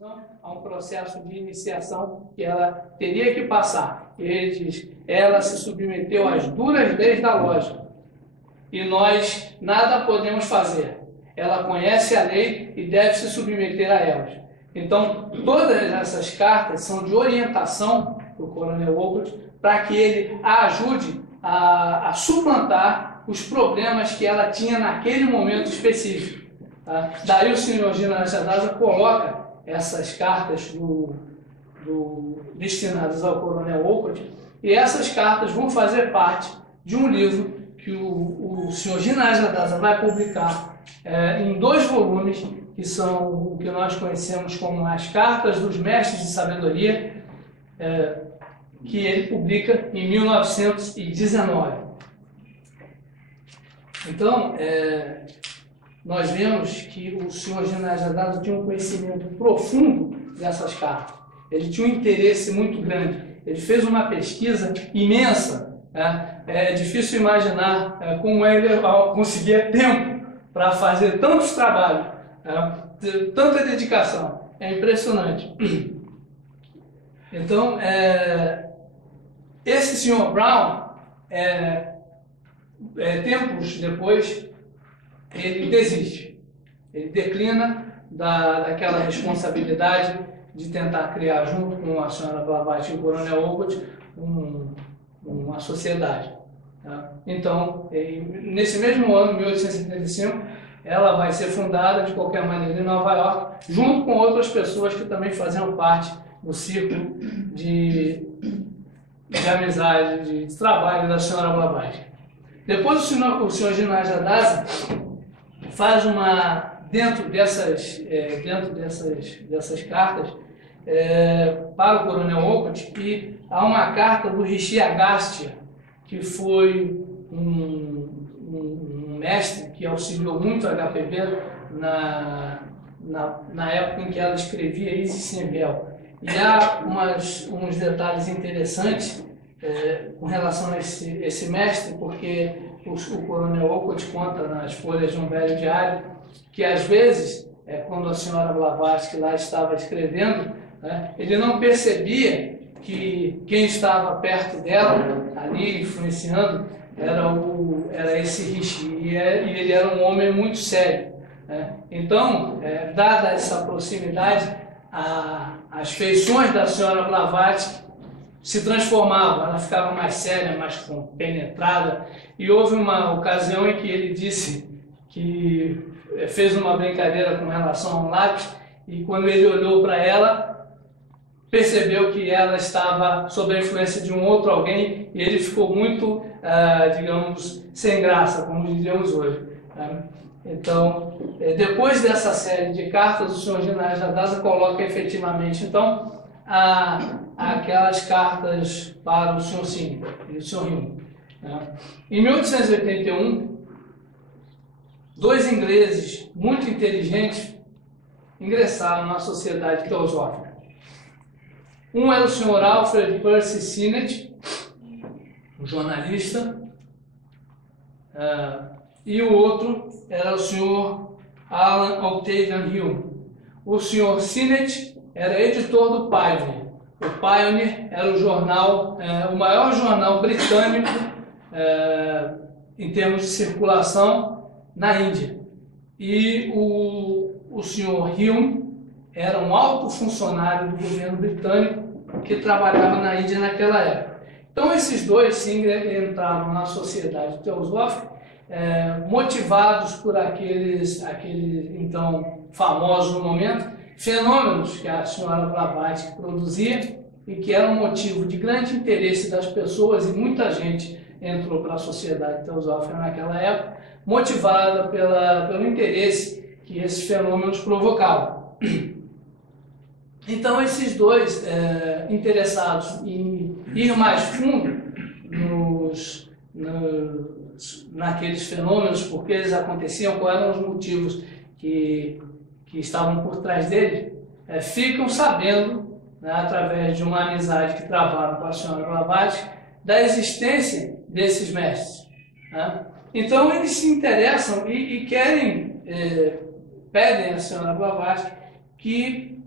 conclusão, há um processo de iniciação que ela teria que passar. Ele diz, ela se submeteu às duras leis da lógica e nós nada podemos fazer. Ela conhece a lei e deve se submeter a elas. Então, todas essas cartas são de orientação para o Coronel Wolcott para que ele a ajude a suplantar os problemas que ela tinha naquele momento específico. Tá? Daí o senhor Ginásio Adasa coloca essas cartas destinadas ao Coronel Wolcott, e essas cartas vão fazer parte de um livro que o senhor Ginásio Adasa vai publicar em 2 volumes, que são o que nós conhecemos como as Cartas dos Mestres de Sabedoria, que ele publica em 1919. Então, nós vemos que o senhor Ginásio Adasa tinha um conhecimento profundo dessas cartas. Ele tinha um interesse muito grande. Ele fez uma pesquisa imensa. É difícil imaginar como ele conseguia tempo para fazer tantos trabalhos, tanta dedicação. É impressionante. Então, esse senhor Brown, tempos depois, ele desiste. Ele declina daquela responsabilidade de tentar criar, junto com a senhora Blavatsky e o Coronel Wolcott, uma sociedade. Tá? Então, nesse mesmo ano, 1875, ela vai ser fundada, de qualquer maneira, em Nova York, junto com outras pessoas que também faziam parte do círculo de amizade, de trabalho da senhora Blavatsky. Depois o senhor Ginásio Adasa faz dentro dessas cartas para o Coronel Wolcott, e há uma carta do Rishi Agastya, que foi um mestre que auxiliou muito a HPB na época em que ela escrevia Isis Sembel. E há uns detalhes interessantes com relação a esse mestre, porque o Coronel Wolcott conta nas folhas de um velho diário que, às vezes, quando a senhora Blavatsky lá estava escrevendo, ele não percebia que quem estava perto dela, ali influenciando, era esse Rishi, e ele era um homem muito sério. Então, dada essa proximidade, as feições da senhora Blavatsky se transformavam, ela ficava mais séria, mais compenetrada, e houve uma ocasião em que ele disse que fez uma brincadeira com relação a um lápis, e quando ele olhou para ela, percebeu que ela estava sob a influência de um outro alguém, e ele ficou muito, digamos, sem graça, como diríamos hoje. Então, depois dessa série de cartas, o senhor Ginásio Adasa coloca efetivamente, então, aquelas cartas para o senhor Sim e o senhor Hume. Em 1881, 2 ingleses muito inteligentes ingressaram na Sociedade Teosófica. Um era o senhor Alfred Percy Sinnett, um jornalista, e o outro era o senhor Alan Octavian Hume. O senhor Sinnett era editor do Pioneer. O Pioneer era o jornal, o maior jornal britânico em termos de circulação na Índia. E o senhor Hume era um alto funcionário do governo britânico que trabalhava na Índia naquela época. Então, esses dois entraram na Sociedade Teosófica, motivados por aqueles então famosos no momento fenômenos que a senhora Blavatsky produzia e que eram motivo de grande interesse das pessoas, e muita gente entrou para a Sociedade Teosófica naquela época, motivada pelo interesse que esses fenômenos provocavam. Então, esses dois interessados em ir mais fundo naqueles fenômenos, porque eles aconteciam, quais eram os motivos que estavam por trás deles, ficam sabendo, através de uma amizade que travaram com a senhora Blavatsky, da existência desses mestres. Então, eles se interessam e querem, pedem à senhora Blavatsky que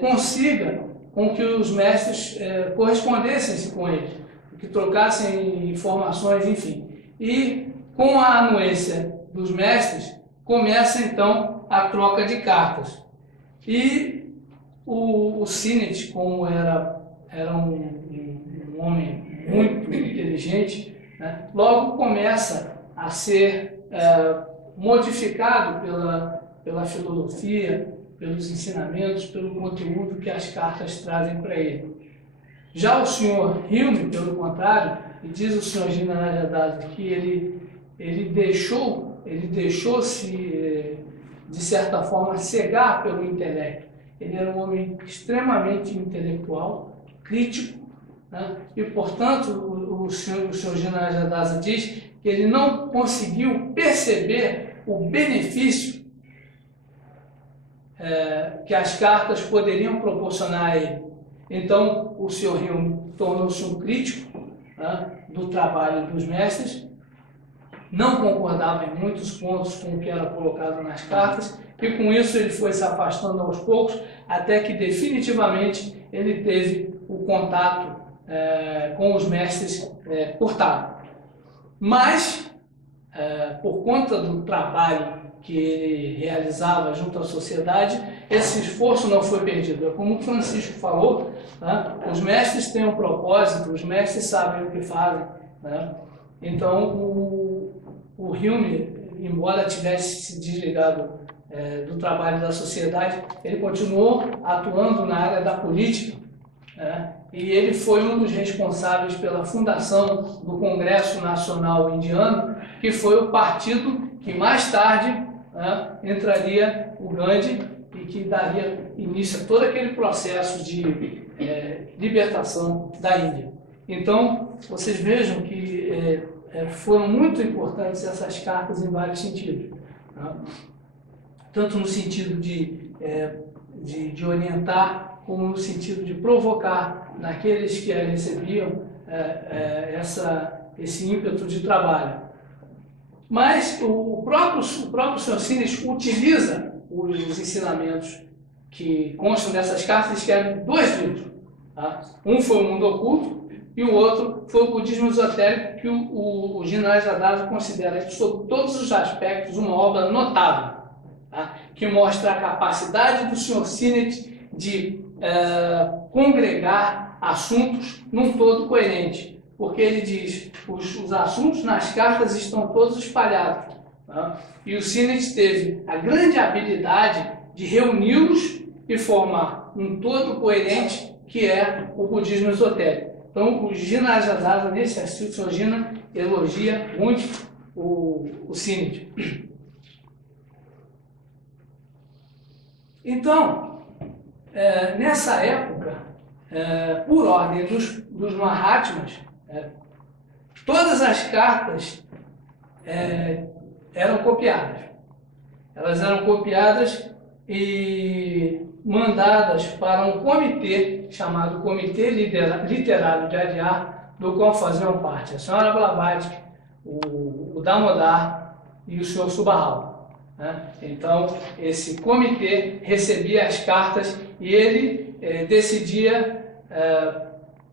consiga com que os mestres correspondessem com ele, que trocassem informações, enfim. E com a anuência dos mestres, começa então a troca de cartas. E o Sinet, como era um homem muito inteligente, né, logo começa a ser modificado pela filosofia, pelos ensinamentos, pelo conteúdo que as cartas trazem para ele. Já o senhor Hume, pelo contrário, e diz o senhor Ginarajadasa que ele deixou-se, de certa forma, cegar pelo intelecto. Ele era um homem extremamente intelectual, crítico, né? E, portanto, o senhor Ginarajadasa diz que ele não conseguiu perceber o benefício que as cartas poderiam proporcionar a ele. Então, o senhor Hume tornou-se um crítico, né, do trabalho dos mestres, não concordava em muitos pontos com o que era colocado nas cartas, e com isso ele foi se afastando aos poucos, até que definitivamente ele teve o contato com os mestres cortado. Mas, por conta do trabalho que ele realizava junto à sociedade, esse esforço não foi perdido. É como o Francisco falou, né? Os mestres têm um propósito, os mestres sabem o que fazem, né? Então, o Hume, embora tivesse se desligado do trabalho da sociedade, ele continuou atuando na área da política, né? E ele foi um dos responsáveis pela fundação do Congresso Nacional Indiano, que foi o partido que mais tarde entraria o Gandhi e que daria início a todo aquele processo de libertação da Índia. Então, vocês vejam que foram muito importantes essas cartas em vários sentidos, né? Tanto no sentido de orientar, como no sentido de provocar naqueles que recebiam esse ímpeto de trabalho. Mas o próprio Sr. Sinet utiliza os ensinamentos que constam dessas cartas e escreve 2 livros. Tá? Um foi o Mundo Oculto e o outro foi o Budismo Esotérico, que o Ginarajadasa considera, sob todos os aspectos, uma obra notável, tá? Que mostra a capacidade do Sr. Sinet de congregar assuntos num todo coerente. Porque ele diz, os assuntos nas cartas estão todos espalhados, né? E o Sinet teve a grande habilidade de reuni-los e formar um todo coerente, que é o budismo esotérico. Então, o Ginarajadasa, nesse assunto, o Sr. Gina elogia muito o Sinet. Então, nessa época, por ordem dos Mahatmas, todas as cartas eram copiadas. Elas eram copiadas e mandadas para um comitê chamado Comitê Literário de Adyar, do qual faziam parte a senhora Blavatsky, o Damodar e o senhor Subahal, né? Então, esse comitê recebia as cartas e ele decidia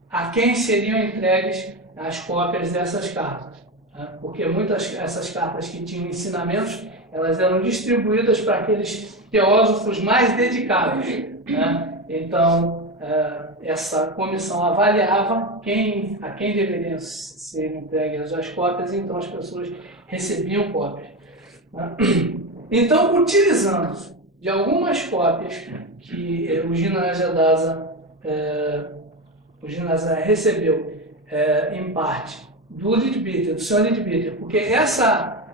a quem seriam entregues as cópias dessas cartas, né? Porque muitas essas cartas que tinham ensinamentos, elas eram distribuídas para aqueles teósofos mais dedicados, né? Então, essa comissão avaliava a quem deveriam ser entregues as cópias, e então as pessoas recebiam cópias, né? Então, utilizando de algumas cópias que o Ginarajadasa recebeu em parte do Leadbeater, do Sr. Leadbeater, porque essa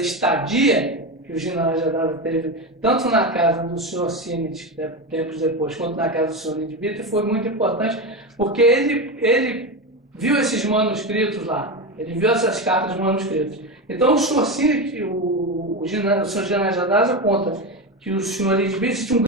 estadia que o Ginarajadasa teve, tanto na casa do Sr. Sinet, tempos depois, quanto na casa do Sr. Leadbeater, foi muito importante, porque ele viu esses manuscritos lá, ele viu essas cartas manuscritas. Então, o Sr. Sinet, o Sr. Ginarajadasa conta que o Sr. Leadbeater tinha um